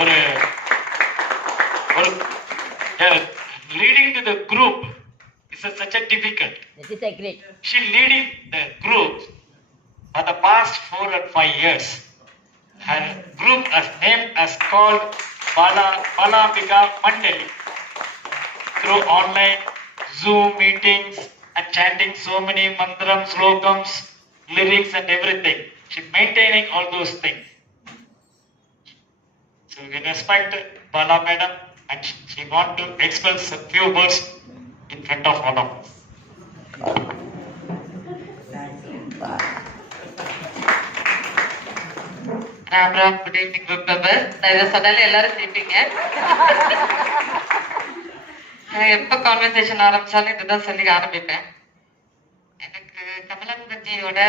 ஒரு ஒரு leading to the group is such a difficult. This is a great. She leading the group for the past 4 or 5 years. Her group as named as called Balambika Mandali. Through online Zoom meetings and chanting so many mantram, slokams, lyrics and everything. She maintaining all those things. So we respect Bala madam and she want to express a few words in front of all of us. Ram good evening group member. நான் இதை சொன்னாலே எல்லாரும் சிரிப்பீங்க. எப்போ conversation ஆரம்பிச்சாலும் இதுதான் சொல்லி ஆரம்பிப்பேன். எனக்கு கமலா முகர்ஜியோட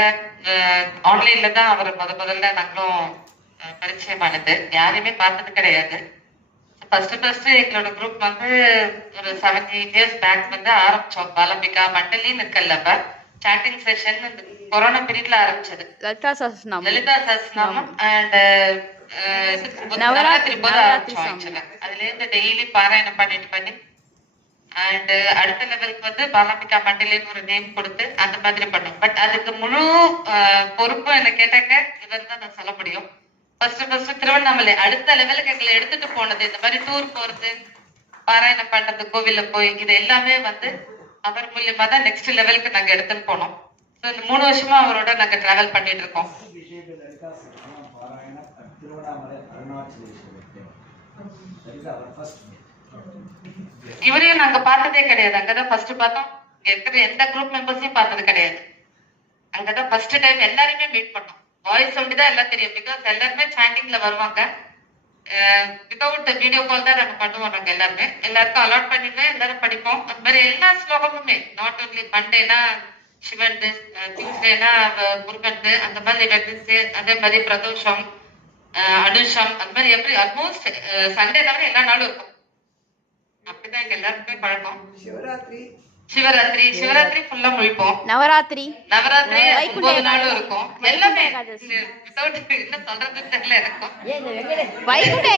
ஆன்லைன்ல தான் அவர் முதல்ல நாங்களும் பரிச்சயமானது. யாரையுமே பார்த்தது கிடையாது. ஃபர்ஸ்ட் எங்களோட குரூப் வந்து ஒரு 7-8 இயர்ஸ் பேக் வந்து ஆரம்பிச்சோம். பாலம்பிகா மண்டலின்னு இருக்கல்லப்ப சாட்டிங் செஷன் இந்த கொரோனா பீரியட்ல ஆரம்பிச்சது. லலிதா சஹஸ்ரநாமம் அண்ட் நவராத்திரி போது ஆரம்பிச்சோம். அதுல இருந்து டெய்லி பாராயணம் பண்ணி அண்ட் அடுத்த லெவலுக்கு வந்து பாலம்பிகா மண்டலின்னு ஒரு நேம் கொடுத்து அந்த மாதிரி பண்ணோம். பட் அதுக்கு முழு பொறுப்பும் என்ன கேட்டாக்க இவர் தான் நான் சொல்ல முடியும். ஃபர்ஸ்ட் திருவண்ணாமலை அடுத்த லெவலுக்கு எங்களை எடுத்துட்டு போனது, இந்த மாதிரி டூர் போறது, பாராயணம் பண்றது, கோவில்ல போய் இது எல்லாமே வந்து அவர் மூலியமா தான் நெக்ஸ்ட் லெவலுக்கு நாங்க எடுத்துட்டு போனோம். ஸோ இந்த 3 வருஷமா அவரோட நாங்க டிராவல் பண்ணிட்டு இருக்கோம். இவரையும் நாங்க பார்த்ததே கிடையாது. அங்கதான் ஃபர்ஸ்ட் பார்த்தோம். இங்க இருக்கிற எந்த குரூப் மெம்பர்ஸையும் பார்த்தது கிடையாது. அங்கதான் ஃபர்ஸ்ட் டைம் எல்லாருமே மீட் பண்ணோம். வாய்ஸ் சொல்லிதான் எல்லாம் தெரியும். பிகாஸ் எல்லாருமே சாண்டிங்ல வருவாங்க. வித்தவுட் வீடியோ கால் தான் நாங்க பண்ணுவோம். நாங்க எல்லாருக்கும் அலாட் பண்ணிடுவேன். எல்லாரும் படிப்போம். அந்த மாதிரி எல்லா ஸ்லோகமுமே நாட் ஓன்லி மண்டேனா சிவன், டியூஸ்டேனா முருகன், அந்த மாதிரி வெட்னஸ்டே, அதே மாதிரி பிரதோஷம், அனுஷம், அந்த மாதிரி ஆல்மோஸ்ட் சண்டே தவிர எல்லா நாளும் இருக்கும். அப்படிதான் எங்க எல்லாருக்குமே பழக்கம். சிவராத்திரி ஃபுல்லா முழிப்போம். நவராத்திரி 9 நாளும் இருக்கும். எல்லாமே என்ன சொல்றதுன்னு தெரியல இருக்கும்.